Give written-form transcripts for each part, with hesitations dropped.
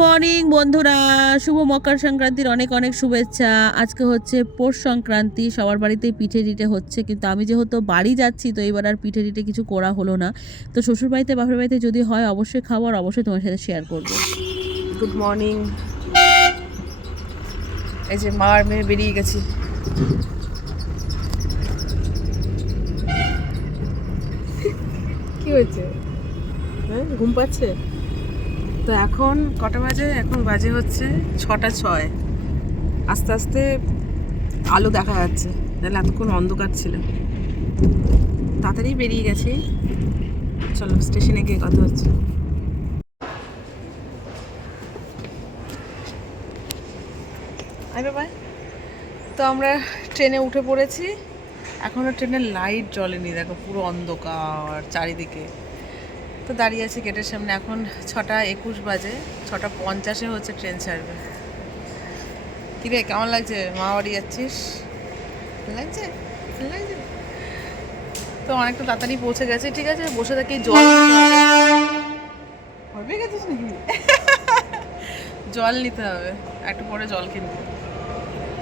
Morning বন্ধুরা, শুভ মকর সংক্রান্তির অনেক অনেক শুভেচ্ছা। আজকে হচ্ছে পৌষ সংক্রান্তি, সবার বাড়িতেই পিঠে টিঠে হচ্ছে, কিন্তু আমি যেহেতু বাড়ি যাচ্ছি তো এবার আর পিঠে টিঠে কিছু করা হলো না। তো শ্বশুর বাড়িতে বাপের বাড়িতে যদি হয় অবশ্যই খাবো আর অবশ্যই তোমার সাথে শেয়ার করবো। Good morning. এই যে মা আর মেয়ে বেরিয়ে গেছি। কি হয়েছে? হ্যাঁ, ঘুম পাচ্ছে তো। এখন কটা বাজে? এখন বাজে হচ্ছে 6:06। আস্তে আস্তে আলো দেখা যাচ্ছে, তাহলে এতক্ষণ অন্ধকার ছিল। তাড়াতাড়ি বেরিয়ে গেছি। চলো স্টেশনে গিয়ে কথা হচ্ছে। বাই। তো আমরা ট্রেনে উঠে পড়েছি। এখনও ট্রেনের লাইট জ্বলেনি, দেখো পুরো অন্ধকার চারিদিকে। তো দাঁড়িয়ে আছি গেটের সামনে। এখন 6:21 বাজে, 6:50 হচ্ছে ট্রেন ছাড়বে। কিরে কেমন লাগছে? মা বাড়ি যাচ্ছিস? লাগছে লাগছে তো অনেকটা তাড়াতাড়ি পৌঁছে গেছে। ঠিক আছে, বসে থাকি। জল হবে গেছিস নাকি? জল নিতে হবে, একটু পরে জল কিনবো।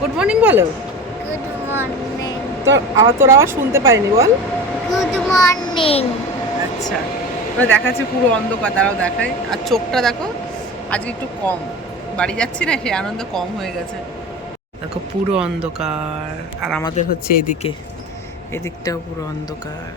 গুড মর্নিং বলো। Good morning. তো আবার তোর আওয়াজ শুনতে পাইনি, বল। Good morning. আচ্ছা, এবার দেখাচ্ছি পুরো অন্ধকার, তারাও দেখায়। আর চোখটা দেখো আজকে একটু কম, বাড়ি যাচ্ছি না, সেই আনন্দ কম হয়ে গেছে। দেখো পুরো অন্ধকার, আর আমাদের হচ্ছে এদিকে, এদিকটাও পুরো অন্ধকার।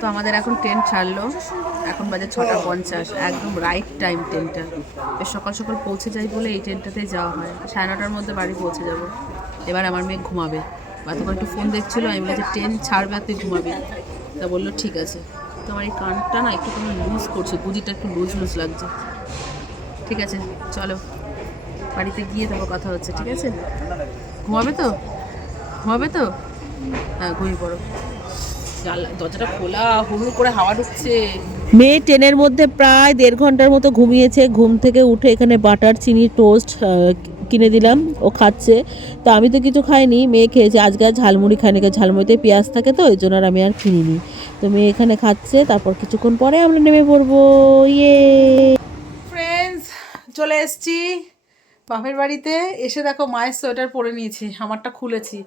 তো আমাদের এখন ট্রেন ছাড়লো, এখন বাজে 6:50, একদম রাইট টাইম ট্রেনটা। বেশ সকাল সকাল পৌঁছে যাই বলে এই ট্রেনটাতেই যাওয়া হয়। 9:30টার মধ্যে বাড়ি পৌঁছে যাব। এবার আমার মেয়ে ঘুমাবে, বা তখন একটু ফোন দেখছিলো। আমি বলেছি ট্রেন ছাড়বে আর তুই ঘুমাবি। তা বললো ঠিক আছে। তো আমার এই কানটা না একটু কোনো লুজ করছে, গুজিটা একটু লুজ লুজ লাগছে। ঠিক আছে চলো, বাড়িতে গিয়ে তারপর কথা হচ্ছে। ঠিক আছে, ঘুমাবে তো? ঘুমাবে তো? হ্যাঁ, ঘুমিয়ে পড়ো। দরজাটা খোলা, হুড় করে হাওয়া ঢুকছে। মেয়ে ট্রেনের মধ্যে প্রায় 1.5 ঘন্টার মতো ঘুমিয়েছে। ঘুম থেকে উঠে এখানে বাটার চিনি টোস্ট কিনে দিলাম, ও খাচ্ছে। তো আমি তো কিছু খাইনি, মেয়ে খেয়েছে। আজকে আর ঝালমুড়ি খাইনি, ঝালমুড়িতে পেঁয়াজ থাকে তো, এই জন্য আর আমি আর কিনিনি। তো মেয়ে এখানে খাচ্ছে, তারপর কিছুক্ষণ পরে আমরা নেমে পড়বো। ইয়ে ফ্রেন্ডস, চলে এসেছি বাপের বাড়িতে। এসে দেখো মায়ের সোয়েটার পরে নিয়েছি, আমারটা খুলেছি।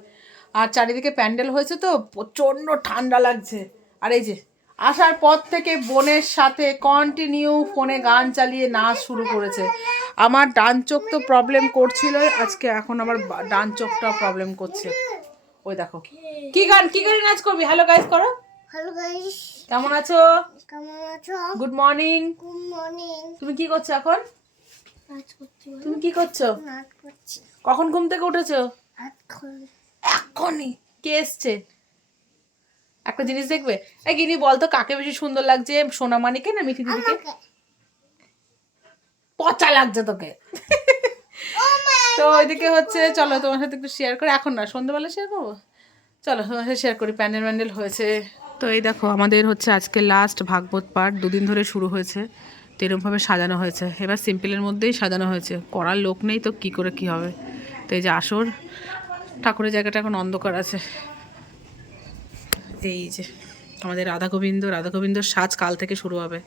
আর চারিদিকে প্যান্ডেল হয়েছে তো প্রচণ্ড ঠান্ডা লাগছে। আর এই যে আসার পর থেকে বোনের সাথে কন্টিনিউ ফোনে গান চালিয়ে নাচ শুরু করেছে। আমার ডান চোখ তো প্রবলেম করছিল আজকে, এখন আবার ডান চোখটাও প্রবলেম করছে। ওই দেখো কি গান, কি গান নাচ করবি? হ্যালো গাইস করো। হ্যালো গাইস, কেমন আছো? কেমন আছো? Good morning. Good morning. তুমি কি করছো এখন? নাচ করছি। তুমি কি করছো? নাচ করছি। কখন ঘুম থেকে উঠেছো? এখন এখনই। কে এসছে? একটা জিনিস দেখবে। এই গিনি বলতো কাকে বেশি সুন্দর লাগছে, সোনামানিকে না মিঠি দিদিকে? আমাকে। পচা লাগছে তোকে। তো ওইদিকে হচ্ছে, চলো তোমার সাথে একটু শেয়ার করে, এখন না সন্ধ্যাবেলা শেয়ার করবো। চলো তোমার সাথে শেয়ার করি। প্যান্ডেল ম্যান্ডেল হয়েছে। তো এই দেখো আমাদের হচ্ছে আজকে লাস্ট ভাগবত পাঠ, 2 দিন ধরে শুরু হয়েছে। তো এরকমভাবে সাজানো হয়েছে। এবার সিম্পলের মধ্যেই সাজানো হয়েছে, করার লোক নেই তো কি করে কি হবে। তো এই যে আসর, ঠাকুরের জায়গাটা এখন অন্ধকার আছে। এই যে আমাদের রাধা গোবিন্দর সাজ কাল থেকে শুরু হবে।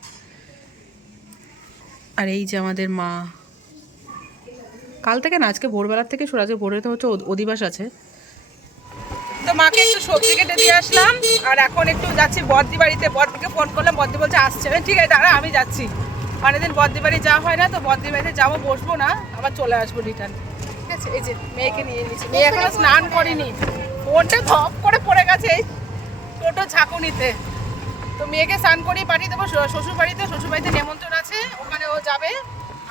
আর এই যে আমাদের মা, কাল থেকে না, আজকে ভোরবেলার থেকে শুরু। আজকে ভোরে তো হচ্ছে অধিবাস আছে। তো মাকে একটু সবজি কেটে দিয়ে আসলাম, আর এখন একটু যাচ্ছি বদ্দি বাড়িতে। বদ্দিকে ফোন করলাম, বদ্দি বলছে আসছে। ঠিক আছে দাঁড়া, আমি যাচ্ছি। অনেকদিন বদ্দি বাড়ি যাওয়া হয় না, তো বদ্দি বাড়িতে যাবো, বসবো না, আবার চলে আসবো রিটার্ন। ঠিক আছে, এই যে মেয়েকে নিয়ে নিচ্ছি। মেয়ে এখনো স্নান করিনি, ফোনটা ধপ করে পড়ে গেছে এই টোটো ঝাঁকুনিতে। তো মেয়েকে স্নান করিয়ে পাঠিয়ে দেবো শ্বশুর বাড়িতে। শ্বশুর বাড়িতে নেমন্ত্রণ আছে, ওখানে ও যাবে।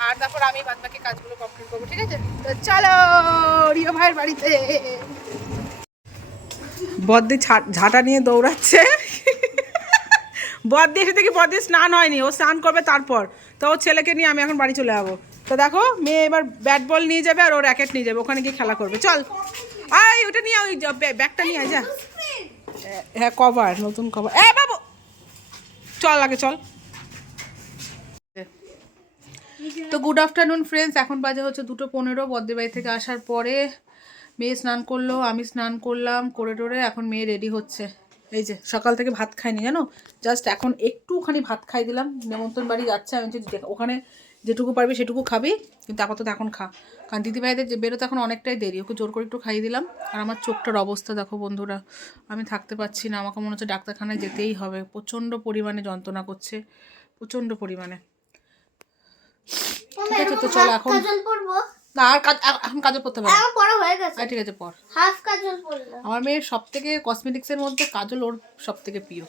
আর তারপর আমি বাদ বাকি কাজগুলো কমপ্লিট করবো। ঠিক আছে, তো চলো রিও ভাইয়ের বাড়িতে। বদ্দি ঝাঁটা নিয়ে দৌড়াচ্ছে। বদ্দি এসে দেখি বদ্দি স্নান হয়নি, ও স্নান করবে তারপর। তো ও ছেলেকে নিয়ে আমি এখন বাড়ি চলে যাবো। তো দেখো মেয়ে এবার ব্যাট বল নিয়ে যাবে আর ও র্যাকেট নিয়ে যাবে, ওখানে গিয়ে খেলা করবে। চল আয়, ওটা নিয়ে ওই ব্যাগটা নিয়ে আয় যা। হ্যাঁ কভার, নতুন কভার। এ বাবু চল আগে চল। তো গুড আফটারনুন ফ্রেন্ডস, এখন বাজে হচ্ছে 2:15। বদ্দির বাড়ি থেকে আসার পরে মেয়ে স্নান করলো, আমি স্নান করলাম, করে টোরে এখন মেয়ে রেডি হচ্ছে। এই যে সকাল থেকে ভাত খাইনি জানো, জাস্ট এখন একটুখানি ভাত খাই দিলাম। নেমন্তন্ন বাড়ি যাচ্ছে, আমি বলছি ওখানে যেটুকু পারবি সেটুকু খাবি, কিন্তু আপাতত এখন খা, কারণ দিদিভাইদের যে বেরোতে এখন অনেকটাই দেরি, ওকে জোর করে একটু খাইয়ে দিলাম। আর আমার চোখটার অবস্থা দেখো বন্ধুরা, আমি থাকতে পারছি না, আমাকে মনে হচ্ছে ডাক্তারখানায় যেতেই হবে, প্রচণ্ড পরিমাণে যন্ত্রণা করছে, প্রচণ্ড পরিমাণে। ঠিক আছে, তো চলো এখন কাজল পরবো। না আর এখন কাজল পরতে হবে না। আমার পড়া হয়ে গেছে। ঠিক আছে পর। হাফ কাজল পরলাম। আমার মেয়ের সব থেকে কসমেটিক্সের মধ্যে কাজল ওর সব থেকে প্রিয়।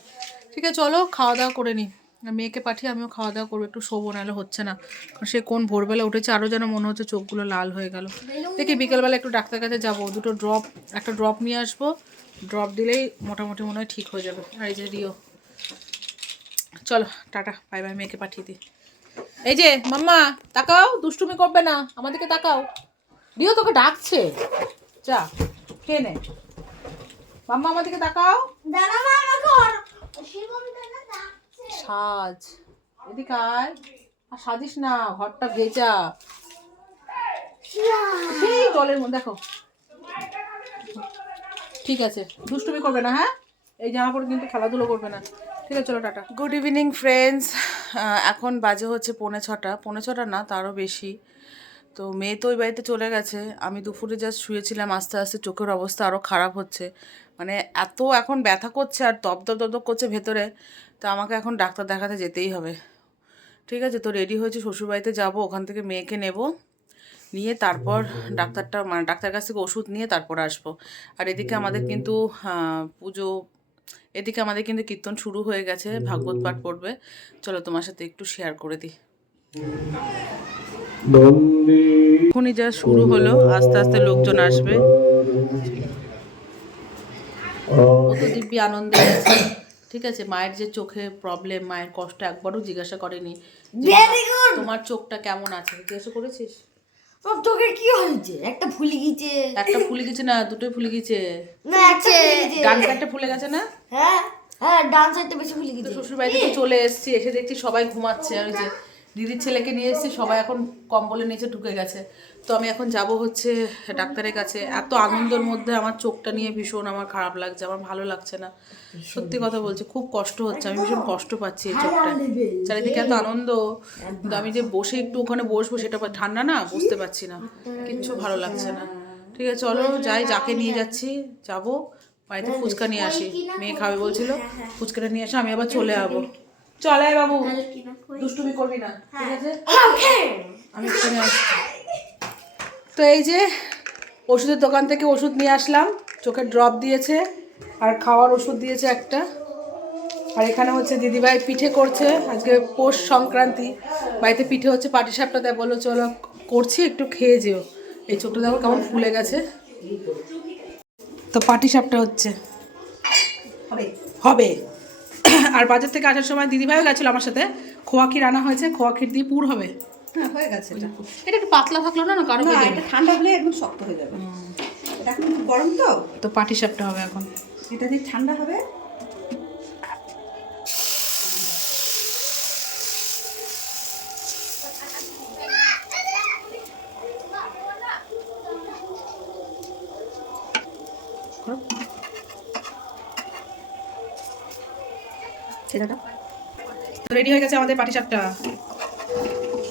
ঠিক আছে চলো খাওয়া দাওয়া করে নিই, মেয়েকে পাঠিয়ে আমিও খাওয়া দাওয়া করবো, একটু শোবো, নাহলে হচ্ছে না, কারণ সে কোন ভোরবেলা উঠেছে, আরও যেন মনে হচ্ছে চোখগুলো লাল হয়ে গেল। দেখি বিকেলবেলা একটু ডাক্তার কাছে যাবো, একটা ড্রপ নিয়ে আসবো, ড্রপ দিলেই মোটামুটি মনে হয় ঠিক হয়ে যাবে। আর এই যে রিও, চলো টাটা বাই বাই, মেয়েকে পাঠিয়ে দিই। এই যে মাম্মা তাকাও, দুষ্টুমি করবে না, আমাদেরকে তাকাও, রিও তোকে ডাকছে, যা খেয়ে নে। মাম্মা আমাদেরকে তাকাও, দাঁড়া মা, আমাকে শিবম দাদা ডাকছে। সাজ, এদিকে আয়, আর সাজিস না, ঘরটা ভেজা, সেই জলের মধ্যে দেখো। ঠিক আছে দুষ্টুমি করবে না, হ্যাঁ এই জামা পরে কিন্তু খেলাধুলো করবে না। ঠিক আছে চলো টাটা। গুড ইভিনিং ফ্রেন্ডস, এখন বাজে হচ্ছে 5:45, 5:45 না তারও বেশি। তো মেয়ে তো ওই বাড়িতে চলে গেছে, আমি দুপুরে জাস্ট শুয়েছিলাম, আস্তে আস্তে চোখের অবস্থা আরও খারাপ হচ্ছে, মানে এত এখন ব্যথা করছে আর দপ করছে ভেতরে, তো আমাকে এখন ডাক্তার দেখাতে যেতেই হবে। ঠিক আছে, তো রেডি হয়েছে, শ্বশুরবাড়িতে যাব, ওখান থেকে মেয়েকে নেব, নিয়ে তারপর ডাক্তার কাছ থেকে ওষুধ নিয়ে তারপর আসবো। আর এদিকে আমাদের কিন্তু পুজো, এদিকে আমাদের কিন্তু কীর্তন শুরু হয়ে গেছে, ভাগবত পাঠ পড়বে, চলো তোমার সাথে একটু শেয়ার করে দিই। এখনই যা শুরু হলো, আস্তে আস্তে লোকজন আসবে, কত দিব্যি আনন্দে আছে। ঠিক আছে, মায়ের যে চোখে প্রবলেম, মায়ের কষ্ট একবারও জিজ্ঞাসা করেনি যে, তোমার চোখটা কেমন আছে, জিজ্ঞাসা করেছিস? তোর চোখে কি হয়েছে? একটা ফুলে গেছে। একটা ফুলে গেছে না, দুটোই ফুলে গেছে, না একটা ফুলে গেছে। ডান সাইডটা ফুলে গেছে না? হ্যাঁ হ্যাঁ, ডান সাইডটা বেশি ফুলে তো গেছে। শ্বশুর বাড়ি থেকে চলে এসেছি, এসে দেখছি সবাই ঘুমাচ্ছে, আর ওই যে দিদির ছেলেকে নিয়ে এসেছি, সবাই এখন কম্বলের নিচে ঢুকে গেছে। তো আমি এখন যাব হচ্ছে ডাক্তারের কাছে। এত আনন্দের মধ্যে আমার চোখটা নিয়ে ভীষণ আমার খারাপ লাগছে, আমার ভালো লাগছে না, সত্যি কথা বলছি, খুব কষ্ট হচ্ছে, আমি ভীষণ কষ্ট পাচ্ছি এই চোখটা, চারিদিকে এত আনন্দ, কিন্তু আমি যে বসে একটু ওখানে বসবো, সেটা ঠান্ডা না, বসতে পারছি না, কিচ্ছু ভালো লাগছে না। ঠিক আছে চলো যাই, যাকে নিয়ে যাচ্ছি যাবো, বাড়িতে ফুচকা নিয়ে আসি, মেয়ে খাবে বলছিল, ফুচকাটা নিয়ে আসি, আমি আবার চলে যাবো। চল আয় বাবু, দুষ্টুমি করবি না, ঠিক আছে আমি এখানে আসছি। তো এই যে ওষুধের দোকান থেকে ওষুধ নিয়ে আসলাম, চোখের ড্রপ দিয়েছে আর খাওয়ার ওষুধ দিয়েছে একটা। আর এখানে হচ্ছে দিদিভাই পিঠে করছে, আজকে পৌষ সংক্রান্তি, বাড়িতে পিঠে হচ্ছে, পাটিসাপটা দেয়, বলো চলো করছি একটু খেয়ে যেও। এই চোখটা দেখো কেমন ফুলে গেছে, তো পাটিসাপটা হচ্ছে হবে। আর বাজার থেকে আসার সময় দিদিভাইও গেছিলো আমার সাথে, খোয়া ক্ষীর আনা হয়েছে, খোয়া ক্ষীর দিয়ে পুর হবে। হ্যাঁ হয়ে গেছে এটা। এটা একটু পাতলা থাকলো না, না কারো না এটা ঠান্ডা হলে একদম শক্ত হয়ে যাবে। এটা এখন খুব গরম তো, তো পাটিসাপটা হবে এখন। এটা দিয়ে ঠান্ডা হবে। সেটাটা তো রেডি হয়ে গেছে আমাদের পাটিসাপটা।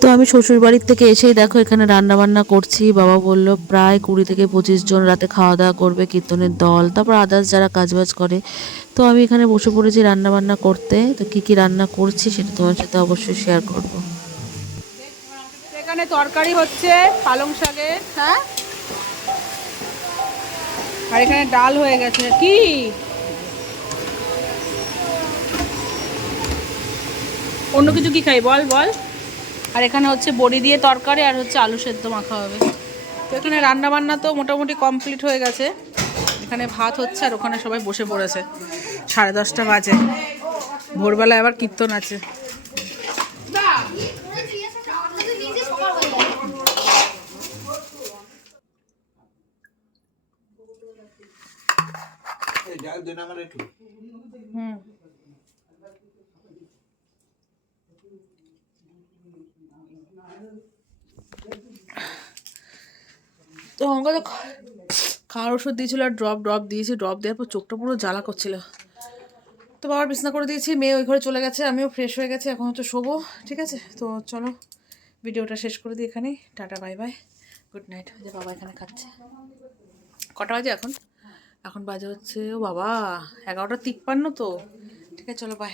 তো আমি শ্বশুর বাড়ির থেকে এসেই দেখো এখানে রান্না বান্না করছি। বাবা বলল প্রায় 20 থেকে 25 জন রাতে খাওয়া দাওয়া করবে, কীর্তনের দল, তারপর আদার্স যারা কাজবাজ করে। তো আমি এখানে বসে পড়েছি রান্না বান্না করতে। তো কী কী রান্না করছি সেটা তোমার সাথে অবশ্যই শেয়ার করব। এখানে তরকারি হচ্ছে পালং শাকের, হ্যাঁ, আর এখানে ডাল হয়ে গেছে। কি অন্য কিছু কি খাই বল বল। আর এখানে হচ্ছে বড়ি দিয়ে তরকারি, আর হচ্ছে আলু সেদ্ধ মাখা হবে। তো এখানে রান্না বান্না তো মোটামুটি কমপ্লিট হয়ে গেছে, এখানে ভাত হচ্ছে আর ওখানে সবাই বসে পড়েছে। 10:30 বাজে, ভোরবেলা আবার কীর্তন আছে। হুম, তো আমাকে তো খাওয়ার ওষুধ দিয়েছিল আর ড্রপ দিয়েছি, ড্রপ দেওয়ার পর চোখটা পুরো জ্বালা করছিল, তো বাবার বিছনা করে দিয়েছি, মেয়ে ওই ঘরে চলে গেছে, আমিও ফ্রেশ হয়ে গেছি, এখন হচ্ছে শোবো। ঠিক আছে, তো চলো ভিডিওটা শেষ করে দিই এখানেই। Tata bye bye, good night. যে বাবা এখানে খাচ্ছে। কটা বাজে এখন? এখন বাজে হচ্ছে ও বাবা 11:53 তো। ঠিক আছে চলো বাই।